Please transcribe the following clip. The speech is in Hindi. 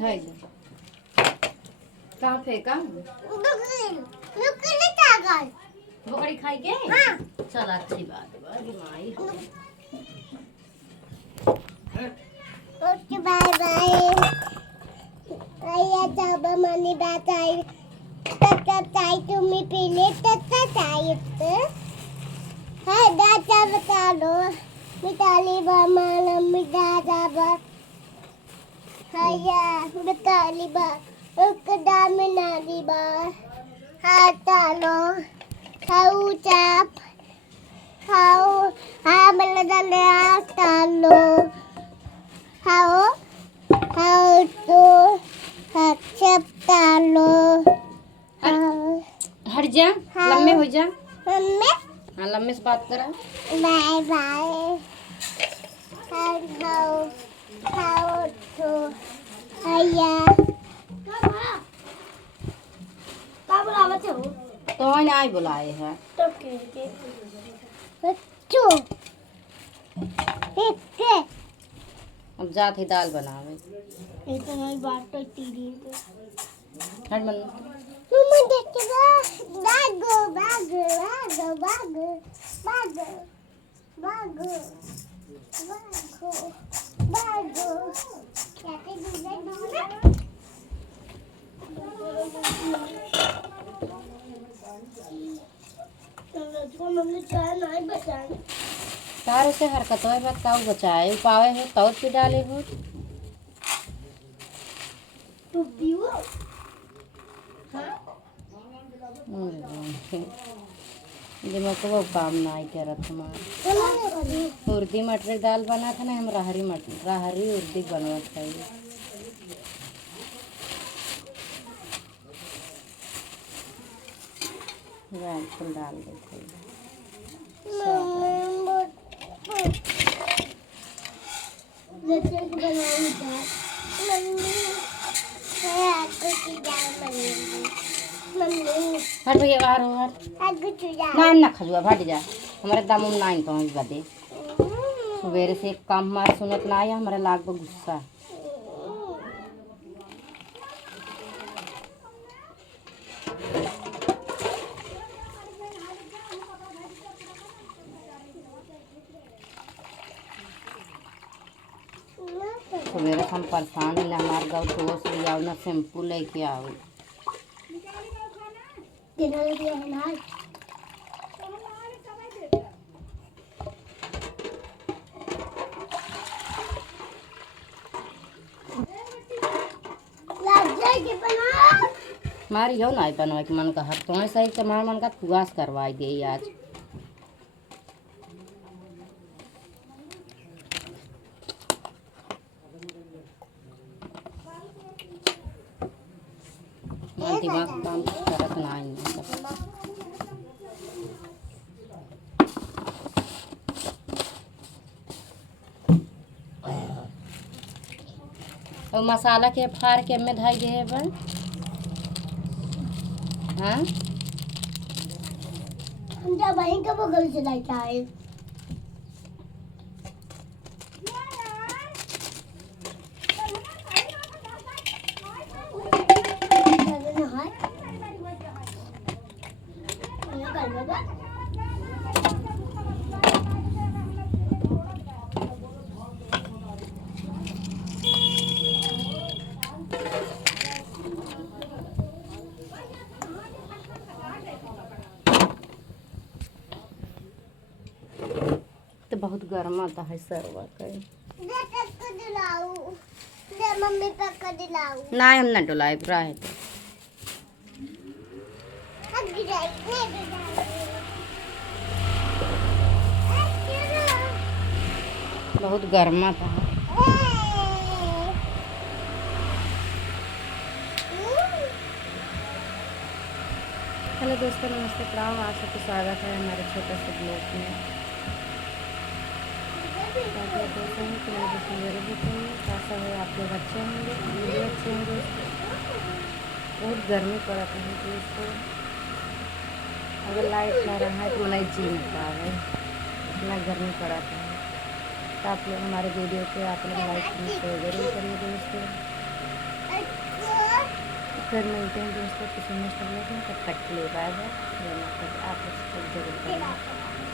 भाई कहाँ फेंका बकरी खाई के चल अच्छी बात है माई। Okay bye bye. आया तब मनी बात आई तब ताई तुम्ही पीले तब ताई हाय दादा बता लो मिताली बामा लम्बी दादा बा हाया मिताली बा उकदा में नाली बा हाय तालो हाउ चाप हाउ हाँ मतलब दाले तालो हाउ हाउ तो चपतालो हट जा लम्बे हो जा मम्मी हाँ लम्बे से बात करा। Bye bye how how how तो आया का बुलावत हो तो ना आई बुलाए है तो के बच्चों के अब जात ही दाल बनावे ये तो मैं बात तो टीवी पे हट मन मम्मी देखिएगा बागो बागो बागो बागो बागो बागो बागो बागो कहते दूल्हे दूल्हे तो मम्मी चाय नहीं बचाए तार से हरकत है बात काऊ बचाए पावे हो तौर पे डाले हो तू पीओ दिमाग को वो काम नहीं करत हमारा उर्दी मटर दाल बना था ना हम राहरी उर्दी बनवत है फूल डाल देते हट भैया बाहर हो हट ना ना खजुआ भट जा हमारे दाम ना पहुँच बदे सवेरे से एक काम हमारे सुनत ना आया हमारे लाग पर गुस्सा सवेरे हम परेशान है ना हमारे गाँव टोस ले आओ ना शैम्पू लेके आओ मारी हो ना बनवा के मन का हर तो सही तुम्हारा मन का फुगास करवाई दे आज दिमाग काम करत नहीं और मसाला के फाड़ के में धाई दे बन हाँ हम जब भाई का बगल से लेके आए तो बहुत गर्म आता है सरवा का मम्मी पक्का दिलाऊ ना हम ना डोलाए रहा है बहुत गर्म आता है। हेलो दोस्तों नमस्ते प्रणाम आप सबका स्वागत है हमारे छोटे से ब्लॉग में। आशा है आप लोग अच्छे होंगे, हम भी अच्छे होंगे। बहुत गर्मी पड़ता है तो इसको अगर लाइट ना रहा है तो नहीं जी नहीं पा रहा है, इतना गर्मी पड़ता है। तो आप लोग हमारे वीडियो को आप लोग लाइक शेयर जरूर करिए दोस्तों। फिर मिलते हैं दोस्तों किसी नेक्स्ट वीडियो में, तब तक के लिए बाय बाय। आप लोग जरूर करिए।